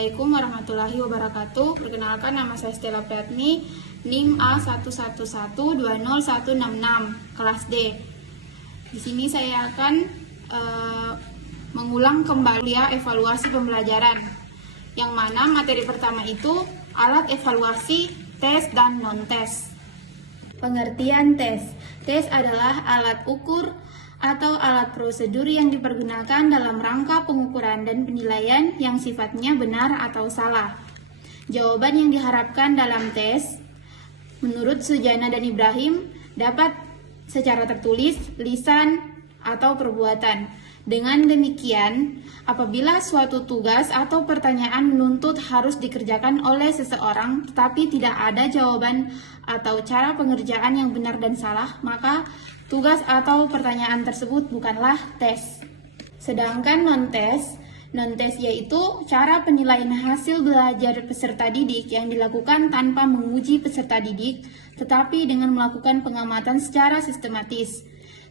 Assalamualaikum warahmatullahi wabarakatuh. Perkenalkan, nama saya Stella Pratni, NIM A111201666, kelas D. Di sini saya akan mengulang kembali evaluasi pembelajaran, yang mana materi pertama itu alat evaluasi, tes dan non-tes. Pengertian tes. Tes adalah alat ukur atau alat prosedur yang dipergunakan dalam rangka pengukuran dan penilaian yang sifatnya benar atau salah. Jawaban yang diharapkan dalam tes, menurut Sujana dan Ibrahim, dapat secara tertulis, lisan, atau perbuatan. Dengan demikian, apabila suatu tugas atau pertanyaan menuntut harus dikerjakan oleh seseorang, tetapi tidak ada jawaban atau cara pengerjaan yang benar dan salah, maka tugas atau pertanyaan tersebut bukanlah tes. Sedangkan non-tes yaitu cara penilaian hasil belajar peserta didik yang dilakukan tanpa menguji peserta didik, tetapi dengan melakukan pengamatan secara sistematis.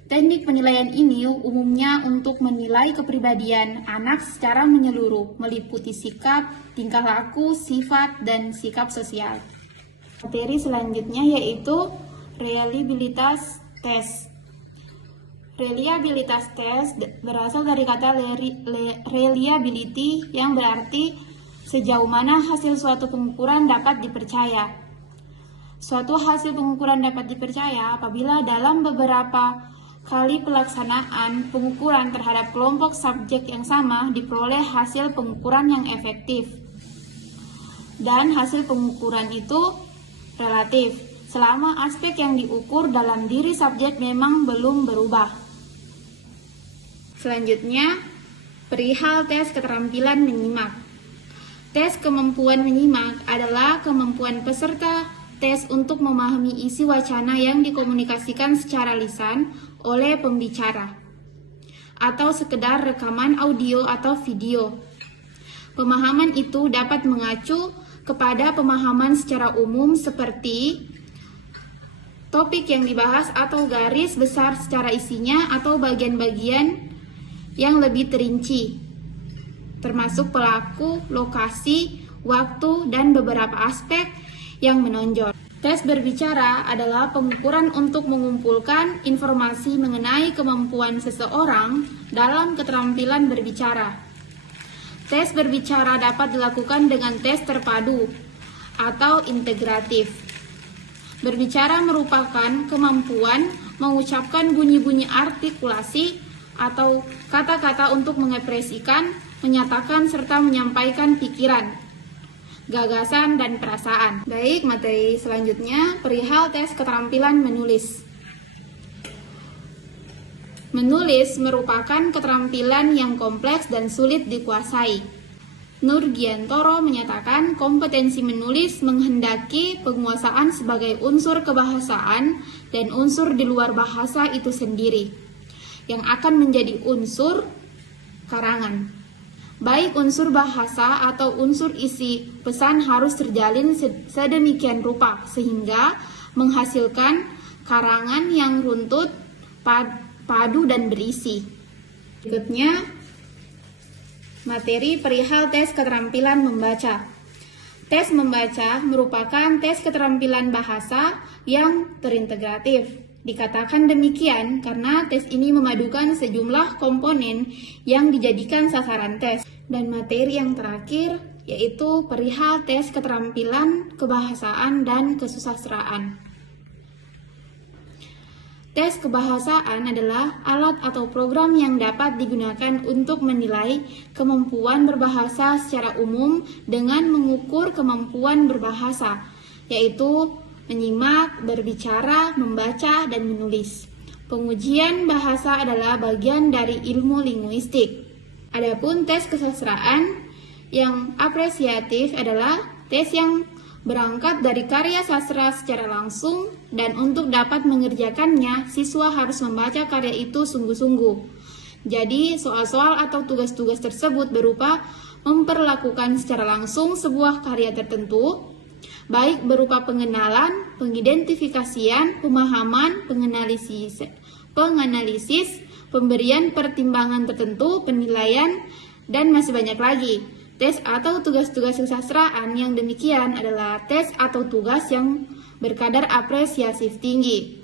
Teknik penilaian ini umumnya untuk menilai kepribadian anak secara menyeluruh, meliputi sikap, tingkah laku, sifat, dan sikap sosial. Materi selanjutnya yaitu reliabilitas tes. Reliabilitas tes berasal dari kata reliability yang berarti sejauh mana hasil suatu pengukuran dapat dipercaya. Suatu hasil pengukuran dapat dipercaya apabila dalam beberapa kali pelaksanaan pengukuran terhadap kelompok subjek yang sama diperoleh hasil pengukuran yang efektif. Dan hasil pengukuran itu relatif, selama aspek yang diukur dalam diri subjek memang belum berubah. Selanjutnya, perihal tes keterampilan menyimak. Tes kemampuan menyimak adalah kemampuan peserta tes untuk memahami isi wacana yang dikomunikasikan secara lisan oleh pembicara, atau sekedar rekaman audio atau video. Pemahaman itu dapat mengacu kepada pemahaman secara umum seperti topik yang dibahas atau garis besar secara isinya atau bagian-bagian yang lebih terinci, termasuk pelaku, lokasi, waktu, dan beberapa aspek yang menonjol. Tes berbicara adalah pengukuran untuk mengumpulkan informasi mengenai kemampuan seseorang dalam keterampilan berbicara. Tes berbicara dapat dilakukan dengan tes terpadu atau integratif. Berbicara merupakan kemampuan mengucapkan bunyi-bunyi artikulasi atau kata-kata untuk mengekspresikan, menyatakan, serta menyampaikan pikiran, gagasan, dan perasaan. Baik, materi selanjutnya perihal tes keterampilan menulis. Menulis merupakan keterampilan yang kompleks dan sulit dikuasai. Nurgiantoro menyatakan kompetensi menulis menghendaki penguasaan sebagai unsur kebahasaan dan unsur di luar bahasa itu sendiri, yang akan menjadi unsur karangan. Baik unsur bahasa atau unsur isi pesan harus terjalin sedemikian rupa sehingga menghasilkan karangan yang runtut, padu, dan berisi. Berikutnya, materi perihal tes keterampilan membaca. Tes membaca merupakan tes keterampilan bahasa yang terintegratif. Dikatakan demikian karena tes ini memadukan sejumlah komponen yang dijadikan sasaran tes. Dan materi yang terakhir yaitu perihal tes keterampilan kebahasaan dan kesusastraan. Tes kebahasaan adalah alat atau program yang dapat digunakan untuk menilai kemampuan berbahasa secara umum dengan mengukur kemampuan berbahasa, yaitu menyimak, berbicara, membaca, dan menulis. Pengujian bahasa adalah bagian dari ilmu linguistik. Adapun tes kesusastraan yang apresiatif adalah tes yang berangkat dari karya sastra secara langsung, dan untuk dapat mengerjakannya, siswa harus membaca karya itu sungguh-sungguh. Jadi, soal-soal atau tugas-tugas tersebut berupa memperlakukan secara langsung sebuah karya tertentu, baik berupa pengenalan, pengidentifikasian, pemahaman, penganalisis, pemberian pertimbangan tertentu, penilaian, dan masih banyak lagi. Tes atau tugas-tugas kesusastraan yang demikian adalah tes atau tugas yang berkadar apresiatif tinggi.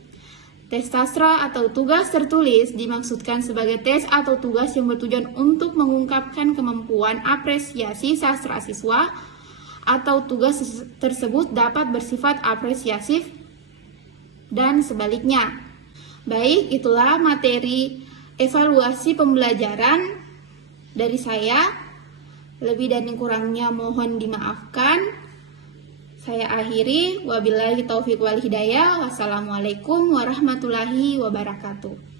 Tes sastra atau tugas tertulis dimaksudkan sebagai tes atau tugas yang bertujuan untuk mengungkapkan kemampuan apresiasi sastra siswa, atau tugas tersebut dapat bersifat apresiatif dan sebaliknya. Baik, itulah materi evaluasi pembelajaran dari saya. Lebih dan kurangnya mohon dimaafkan. Saya akhiri. Wabillahi taufiq wal hidayah. Wassalamualaikum warahmatullahi wabarakatuh.